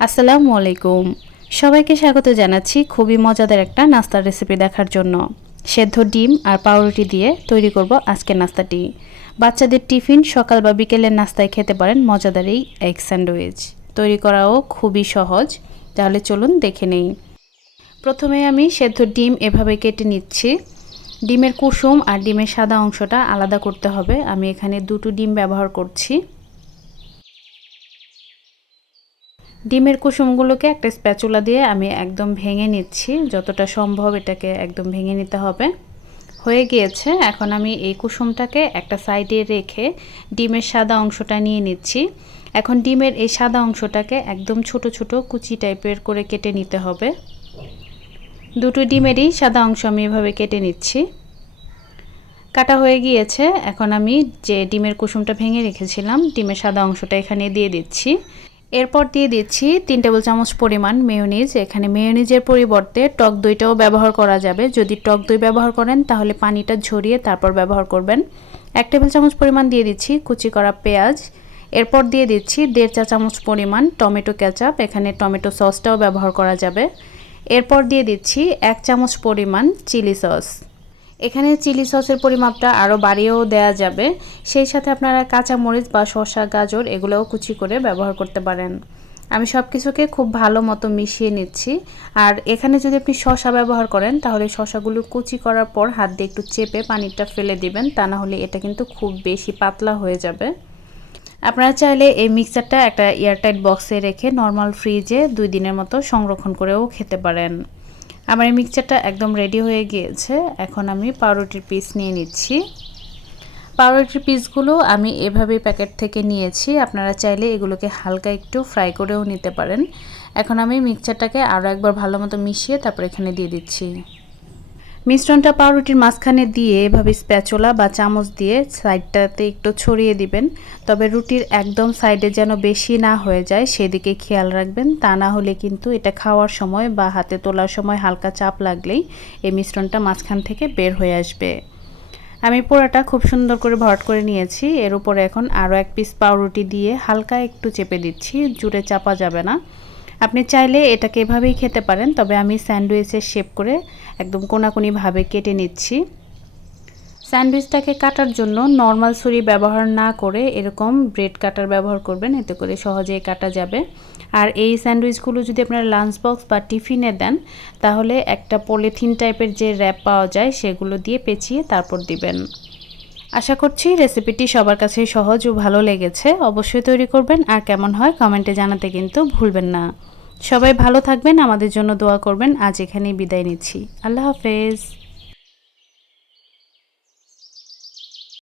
আসসালামু আলাইকুম। সবাইকে স্বাগত জানাচ্ছি খুবই মজাদার একটা নাস্তার রেসিপি দেখার জন্য। সেদ্ধ ডিম আর পাউরুটি দিয়ে তৈরি করব আজকের নাস্তাটি। বাচ্চাদের টিফিন সকাল বা বিকেলের নাস্তায় খেতে পারেন মজাদার এই এগ স্যান্ডউইচ। তৈরি করাও খুবই সহজ। তাহলে চলুন দেখে নেই। প্রথমে আমি সেদ্ধ ডিম এভাবে কেটে নিচ্ছি। ডিমের কুসুম আর ডিমের সাদা অংশটা আলাদা করতে হবে। আমি এখানে দুটো ডিম ব্যবহার করছি। ডিমের কুসুমগুলোকে একটা স্প্যাচুলা দিয়ে আমি একদম ভেঙে নিচ্ছি। যতটা সম্ভব এটাকে একদম ভেঙে নিতে হবে। হয়ে গিয়েছে। এখন আমি এই কুসুমটাকে একটা সাইডে রেখে ডিমের সাদা অংশটা নিয়ে নিচ্ছি। এখন ডিমের এই সাদা অংশটাকে একদম ছোট ছোট কুচি টাইপের করে কেটে নিতে হবে। দুটো ডিমেরই সাদা অংশ আমি এভাবে কেটে নিচ্ছি। কাটা হয়ে গিয়েছে। এখন আমি যে ডিমের কুসুমটা ভেঙে রেখেছিলাম ডিমের সাদা অংশটা এখানে দিয়ে দিচ্ছি। এরপর দিয়ে দিচ্ছি 3 টেবিল চামচ পরিমাণ মেয়োনিজ। এখানে মেয়োনিজের পরিবর্তে টক দইটাও ব্যবহার করা যাবে। যদি টক দই ব্যবহার করেন তাহলে পানিটা ঝরিয়ে তারপর ব্যবহার করবেন। 1 টেবিল চামচ পরিমাণ দিয়ে দিচ্ছি কুচি করা পেঁয়াজ। এরপর দিয়ে দিচ্ছি 1.5 চা চামচ পরিমাণ টমেটো কেচাপ। এখানে টমেটো সসটাও ব্যবহার করা যাবে। এরপর দিয়ে দিচ্ছি 1 চামচ পরিমাণ চিলি সস। এখানে চিলি সসের পরিমাপটা আরও বাড়িয়েও দেওয়া যাবে। সেই সাথে আপনারা কাঁচামরিচ বা শসা গাজর এগুলোও কুচি করে ব্যবহার করতে পারেন। আমি সব কিছুকে খুব ভালো মতো মিশিয়ে নিচ্ছি। আর এখানে যদি আপনি শসা ব্যবহার করেন তাহলে শসাগুলো কুচি করার পর হাত দিয়ে একটু চেপে পানিটা ফেলে দিবেন, তা না হলে এটা কিন্তু খুব বেশি পাতলা হয়ে যাবে। আপনারা চাইলে এই মিক্সচারটা একটা এয়ারটাইট বক্সে রেখে নর্মাল ফ্রিজে 2 দিনের মতো সংরক্ষণ করেও খেতে পারেন। আমার এই মিক্সচারটা একদম রেডি হয়ে গিয়েছে। এখন আমি পাউরুটির পিস নিয়ে নিচ্ছি। পাউরুটির পিসগুলো আমি এভাবে প্যাকেট থেকে নিয়েছি। আপনারা চাইলে এগুলোকে হালকা একটু ফ্রাই করেও নিতে পারেন। এখন আমি মিক্সচারটাকে আরও একবার ভালো মতো মিশিয়ে তারপর এখানে দিয়ে দিচ্ছি। মিশ্রণটা পাউরুটির মাঝখানে দিয়ে এভাবে স্প্যাচুলা বা চামচ দিয়ে সাইডটাতে একটু ছড়িয়ে দিবেন। তবে রুটির একদম সাইডে যেন বেশি না হয়ে যায় সেদিকে খেয়াল রাখবেন, তা না হলে কিন্তু এটা খাওয়ার সময় বা হাতে তোলার সময় হালকা চাপ লাগলেই এই মিশ্রণটা মাঝখান থেকে বের হয়ে আসবে। আমি পোড়াটা খুব সুন্দর করে ভরাট করে নিয়েছি। এর উপরে এখন আরও 1 পিস পাউরুটি দিয়ে হালকা একটু চেপে দিচ্ছি, জুড়ে চাপা যাবে না। আপনি চাইলে এটাকে এভাবেই খেতে পারেন, তবে আমি স্যান্ডউইচের শেপ করে একদম কোনাকুনিভাবে কেটে নিচ্ছি। স্যান্ডউইচটাকে কাটার জন্য নর্মাল ছুরি ব্যবহার না করে এরকম ব্রেড কাটার ব্যবহার করবেন, এতে করে সহজেই কাটা যাবে। আর এই স্যান্ডউইচগুলো যদি আপনারা লাঞ্চ বক্স বা টিফিনে দেন তাহলে একটা পলিথিন টাইপের যে র্যাপ পাওয়া যায় সেগুলো দিয়ে পেঁচিয়ে তারপর দিবেন। আশা করছি রেসিপিটি সবার কাছেই সহজ ও ভালো লেগেছে। অবশ্যই তৈরি করবেন আর কেমন হয় কমেন্টে জানাতে কিন্তু ভুলবেন না। সবাই ভালো থাকবেন, আমাদের জন্য দোয়া করবেন। আজ এখানেই বিদায় নিচ্ছি। আল্লাহ হাফেজ।